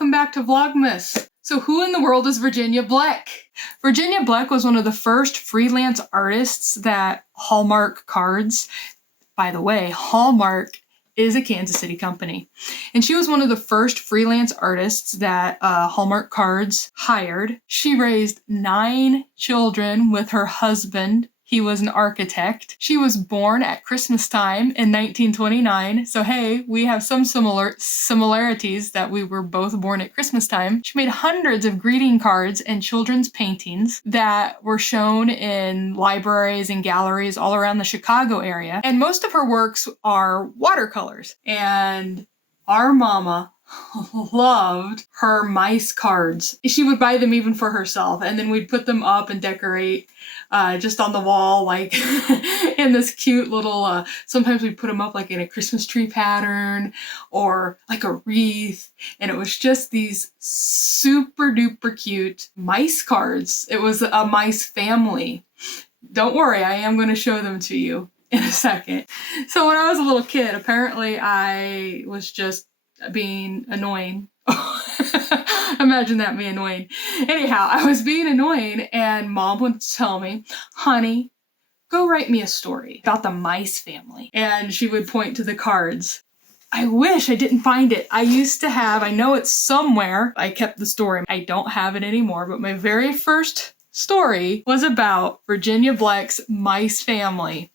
welcome back to Vlogmas. So who in the world is Virginia Bleck? Virginia Bleck was one of the first freelance artists that Hallmark cards. By the way, Hallmark is a Kansas City company. And she was one of the first freelance artists that Hallmark cards hired. She raised 9 children with her husband. He was an architect. She was born at Christmastime in 1929. So hey, we have some similarities that we were both born at Christmastime. She made hundreds of greeting cards and children's paintings that were shown in libraries and galleries all around the Chicago area. And most of her works are watercolors. And our mama loved her mice cards. She would buy them even for herself, and then we'd put them up and decorate just on the wall, like in this cute little, sometimes we'd put them up like in a Christmas tree pattern or like a wreath, and it was just these super duper cute mice cards. It was a mice family. Don't worry, I am going to show them to you in a second. So when I was a little kid, apparently I was just being annoying. Imagine that, me annoying. Anyhow, I was being annoying and Mom would tell me, honey, go write me a story about the mice family. And she would point to the cards. I wish I didn't find it. I used to have, I know it's somewhere. I kept the story. I don't have it anymore, but my very first story was about Virginia Bleck's mice family.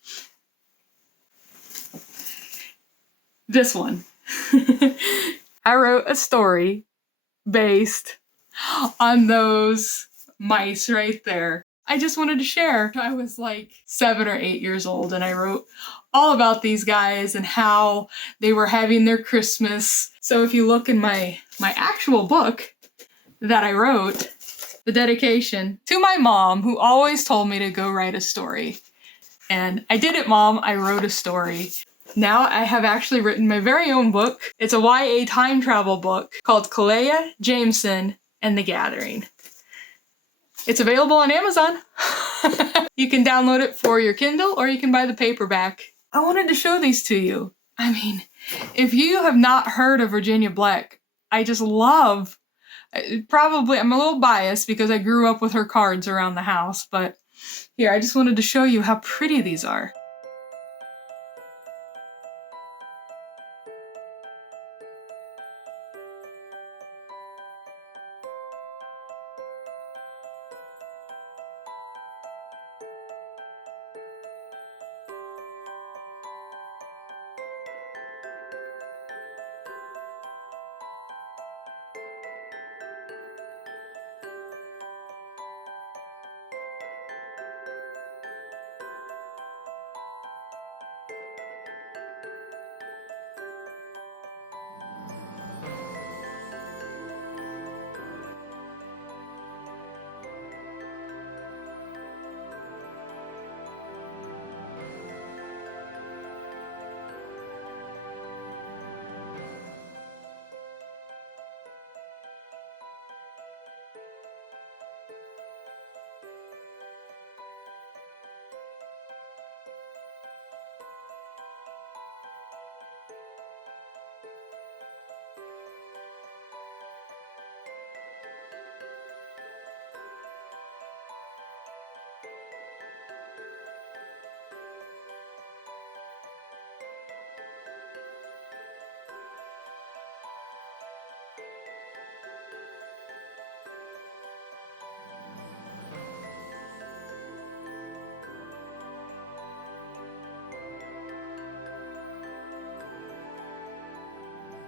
This one. I wrote a story based on those mice right there. I just wanted to share. I was like 7 or 8 years old and I wrote all about these guys and how they were having their Christmas. So if you look in my actual book that I wrote, the dedication to my mom, who always told me to go write a story. And I did it, Mom. I wrote a story. Now I have actually written my very own book. It's a YA time travel book called Kalea Jameson and the Gathering. It's available on Amazon. You can download it for your Kindle or you can buy the paperback. I wanted to show these to you. I mean, if you have not heard of Virginia Bleck, I just love, probably I'm a little biased because I grew up with her cards around the house, but here, I just wanted to show you how pretty these are.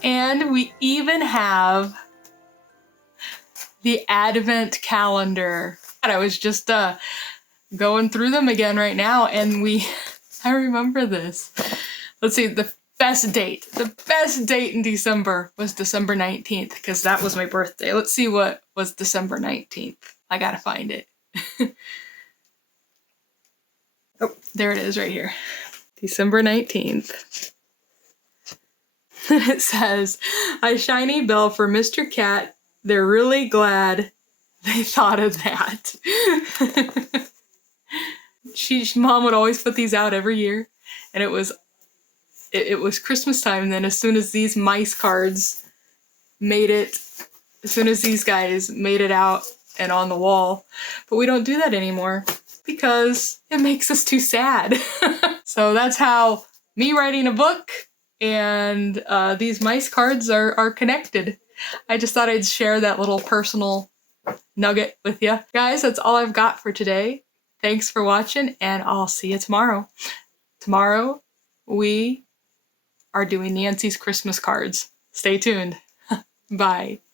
And we even have the Advent calendar. I was just going through them again right now, and I remember this. Let's see, the best date in December was December 19th, because that was my birthday. Let's see what was December 19th. I gotta find it. Oh, there it is right here. December 19th. It says, a shiny bell for Mr. Cat. They're really glad they thought of that. Mom would always put these out every year, and it was Christmas time, and then as soon as these mice cards made it as soon as these guys made it out and on the wall. But we don't do that anymore because it makes us too sad. So that's how me writing a book and these mice cards are connected. I just thought I'd share that little personal nugget with you. Guys, that's all I've got for today. Thanks for watching, and I'll see you tomorrow. Tomorrow, we are doing Nancy's Christmas cards. Stay tuned. Bye.